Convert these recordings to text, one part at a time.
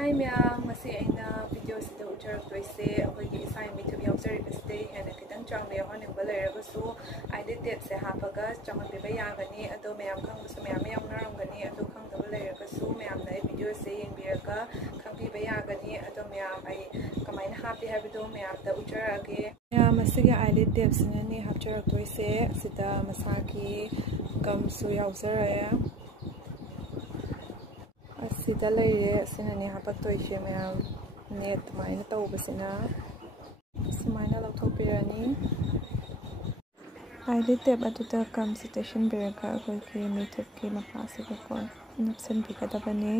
Hi ma'am, masi aina video sida ujarak toise akhoi isai mithup yausari biste hena kitang changbe honing baleraga su eyelid tape se hapaga changbe ba yagani ado ma'am khang su ma'am yam naramgani ado khang da baleraga su ma'am na video se yengbiraga khangbi ba yagani ado ma'am ai kamai na happy habido ma'am da ujarage ma'am masige eyelid tape sinani hapcharak toise sida masaki gum su yausaraya asida leire sinani hapak toise ma'am net maina tawbasina sumaina lauthoppirani eyelid tape aduda gum station biraga akhoi ki mithup ki mapase ko kon napsan bigadabani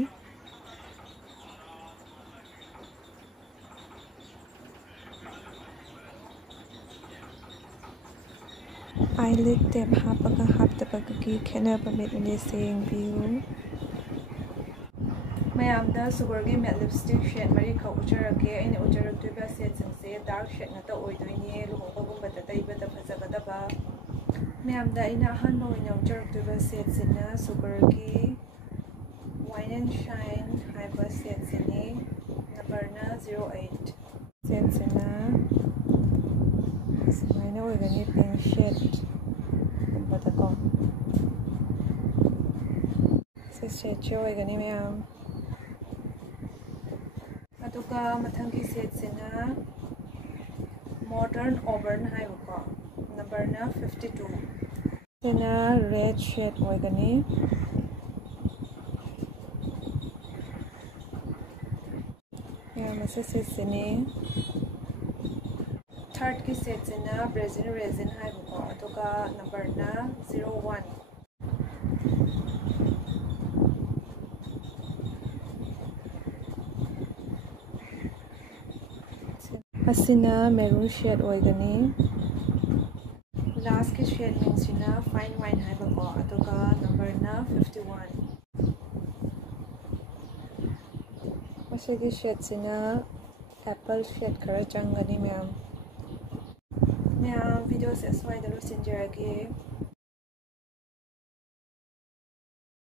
eyelid tape hapaga haptabaga ki khenaba mitni seng biu Ma'am, the sugar game at lipstick shade Marie Cow Ujarake and Ujarak Tuba sets and say dark shade not oil doing ye, Lumba, but the day but the Pazagadaba. Ma'am, the in a handle in Ujarak Tuba sets in a sugar key, wine and shine, hyper sets in a Nabarna 08 sets in a Smina with a pink shade, but a gum. Sister Joe, I can ma'am. Aduga mathangi set sina modern auburn haibuko number na 52 sina red shade oigani ya mase set sini third ki set sina brazil resin haibuko aduga number na 01 Asina maroon shade oigani last ki shade means sina fine wine haibago aduga number na 51 masigi shade sina apple shade khara changani ma'am video se swai da lo sinjarage